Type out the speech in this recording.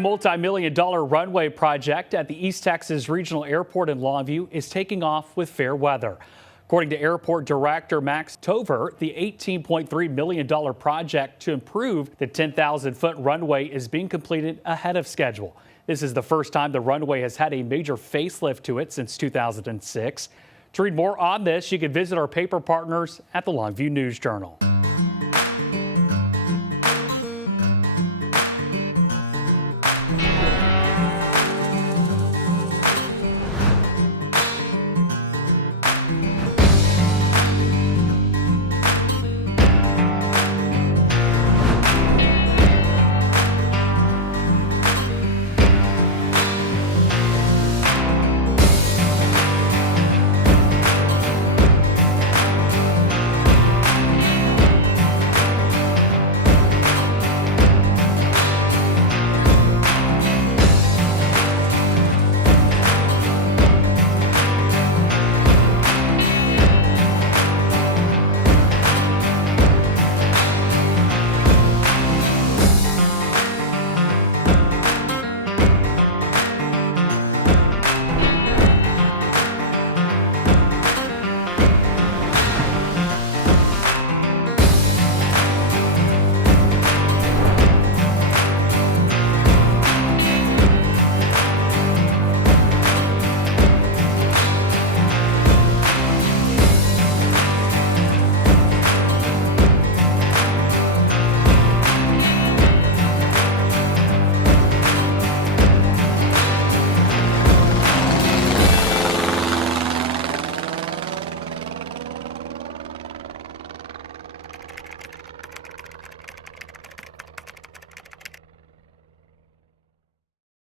multi-million-dollar runway project at the East Texas Regional Airport in Longview is taking off with fair weather. According to Airport Director Max Tover, the $18.3 million project to improve the 10,000-foot runway is being completed ahead of schedule. This is the first time the runway has had a major facelift to it since 2006. To read more on this, you can visit our paper partners at the Longview News Journal.